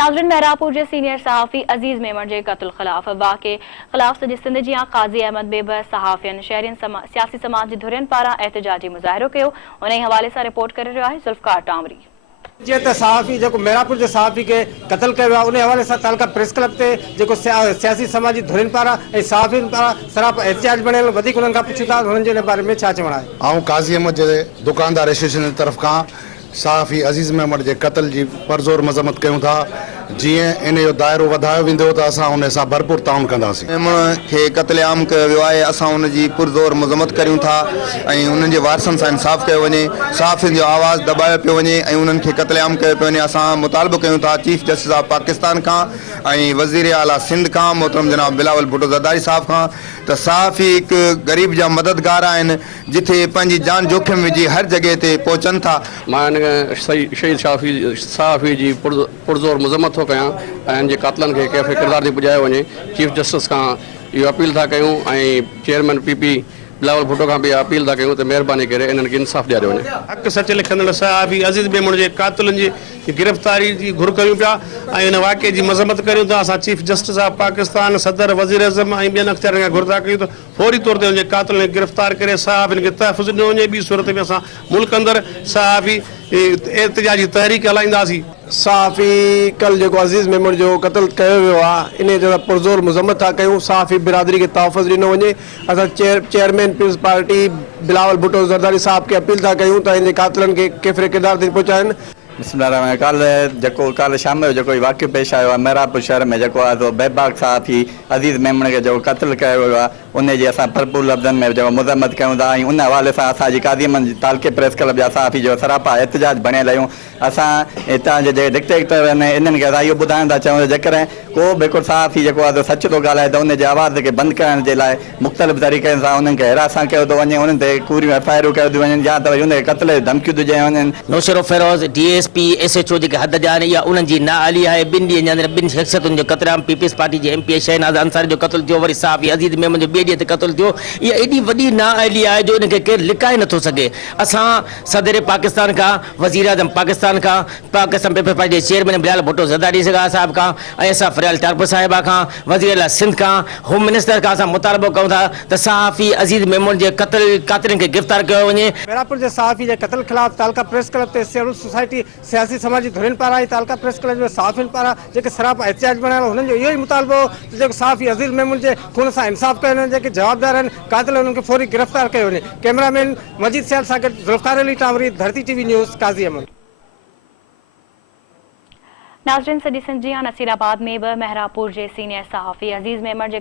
नाज़रीन, महरापुर के सीनियर सहाफ़ी अज़ीज़ मेमण के कत्ल खिलाफ वाक़े खिलाफ सॼे सिंध जी काज़ी अहमद बेबर सहाफ़ियन शहरियन सियासी समाज की धुरियन पारां एहतजाजी मुज़ाहिरो कियो। उन हवाले से रिपोर्ट कर रहा है ज़ुल्फ़कार टामरी। जी सहाफ़ी जो महरापुर के सहाफ़ी के कत्ल किया उन हवाले से तालका प्रेस क्लब से जो सियासी समाज की धुरियन पारां सहाफ़ियन पारां सराप एहतजाज बणियल पुछूं था उन बारे में छा चवणु आहे। काज़ी अहमद के दुकानदार एसोसिएशन की तरफ का सहाफ़ी अज़ीज़ मेमण के कत्ल की परज़ोर मज़म्मत कयूं था। जिएं इन जो दायरो वधायो वेंदो त असां उन सां भरपूर ताउन कंदासीं। मेमण के क़त्लेआम कयो वियो आहे, असां उन जी पुरज़ोर मज़म्मत करियूं था ऐं उन्हनि जे वारसनि सां इंसाफ़ कयो वञे, सहाफ़ियुनि जो आवाज़ दॿायो पियो वञे ऐं उन्हनि खे क़त्लेआम कयो पियो वञे। असां मुतालबो कयूं था चीफ जस्टिस ऑफ पाकिस्तान खां ऐं वज़ीर आला सिंध खां मोहतरम जनाब बिलावल भुट्टो ज़रदारी साहब खां त सहाफ़ी हिकु ग़रीब जा मददगार आहिनि जिथे पंहिंजी जान जोखिम विझी हर जॻह ते पहुचनि था। मां शहीद सहाफ़ी जी पुरज़ोर मज़म्मत थो कयां ऐं जे कातलनि खे कैफ़े किरदार ते पुॼायो वञे। चीफ जस्टिस खां इहो अपील था कयूं ऐं चेयरमैन पीपी बिलावल भुट्टो खां बि अपील था कयूं त महिरबानी करे इन्हनि खे इंसाफ़ ॾियारियो वञे। हक़ सच लिखंदड़ सहाफ़ी अज़ीज़ मेमण जे कातिलनि जी गिरफ़्तारी जी घुर कयूं पिया ऐं इन वाक़े जी मज़म्मत करियूं था। असां चीफ जस्टिस ऑफ पाकिस्तान सदर वज़ीर आज़म ऐं ॿियनि अख़्तियारनि खां घुर था कयूं त फौरी तौर ते उनजे कातिलनि खे गिरफ़्तार करे सहाफ़ियुनि खे तहफ़ुज़ ॾिनो वञे। ॿी सूरत में असां मुल्क अंदरि सहाफ़ी एहतजाजी तहरीक हलाईंदासीं। सहाफ़ी कल जो अज़ीज़ मेमण जो कत्ल किया वियो आहे इन जो पुरज़ोर मज़म्मत था कयूं। सहाफ़ी बिरादरी के तहफ़ुज़ ॾिनो वञे। असां chairman People's Party Bilawal Bhutto Zardari साहब के अपील था कयूं त इन कातिलनि खे केफ़रे किरदार ते पहुचाइनि। कल शाम जो वाक़ियो पेश आयो आहे महरापुर शहर में जो बेबाक सहाफ़ी अज़ीज़ मेमण के जो कत्ल किया वियो आहे उन जी असां भरपूर लफ़्ज़नि में जो मज़म्मत कयूं था ऐं उन हवाले सां असांजी काज़ी अहमद तालके प्रेस क्लब जा सहाफ़ी जो सरापा एहतजाज बणियल आहियूं। असां हितां जे डिक्टेटर आहिनि इन्हनि खे असां इहो ॿुधाइण था चाहियूं जेकॾहिं को बि हिकिड़ो सहाफ़ी जेको आहे सच थो ॻाल्हाए त उन जे आवाज़ खे बंदि करण जे लाइ मुख़्तलिफ़ तरीक़नि सां उन्हनि खे हिरासां कयो थो वञे, उन्हनि ते कूरियूं एफआईआरूं कयो थियूं वञनि या त वरी उन खे कत्ल जी धमकियूं थी ॾियूं वञनि। नौशरो फेरोज़ DSP SHO जेके हद जा आहिनि इहा उन्हनि जी नाअहली आहे। ॿिनि ॾींहंनि जे अंदरि ॿिनि शख़्सियतुनि जो क़त्लेआम पीपल्स पार्टी जे MP शहनाज़ अंसारी जो क़त्ल थियो, वरी सहाफ़ी अज़ीज़ मेमण जो ॿिए ॾींहं ते क़त्ल थियो। इहा एॾी वॾी नाअहली आहे जो इनखे केरु लिकाए नथो सघे। असां सदर पाकिस्तान खां वज़ीर आज़म पाकिस्तान खां पाकिस्तान पीपल्स पार्टी जे चेयरमैन बिलावल भुट्टो ज़रदारी साहब खां ऐं असां फ़रियाल टारपुर साहिबा खां वज़ीर आला सिंध खां होम मिनिस्टर खां असां मुतालबो कयूं था त सहाफ़ी अज़ीज़ मेमण जे कातिलनि खे गिरफ़्तार कयो वञे। महरापुर के सहाफ़ी के कत्ल खिलाफ तालका प्रेस क्लब ते सिविल सोसाइटी सियासी समाज की धुरियन पारां तालका प्रेस क्लब में सहाफ़ियुनि पारां जेके सराप एहतजाज बणियल हुननि जो इहो ई मुतालबो जो सहाफ़ी अज़ीज़ मेमण जे खून सां इंसाफ़ कयो वञे। जेके जवाबदार आहिनि कातिल उन्हनि खे फौरी गिरफ़्तार कयो वञे। कैमरामैन मजीद सियाल सां गॾु ज़ुल्फ़कार अली टामरी, धरती TV न्यूज़, काज़ी अहमद। नाज़रीन, सॼी सिंध जी नसीराबाद में बि महरापुर जे सीनियर सहाफ़ी अज़ीज़ मेमण जे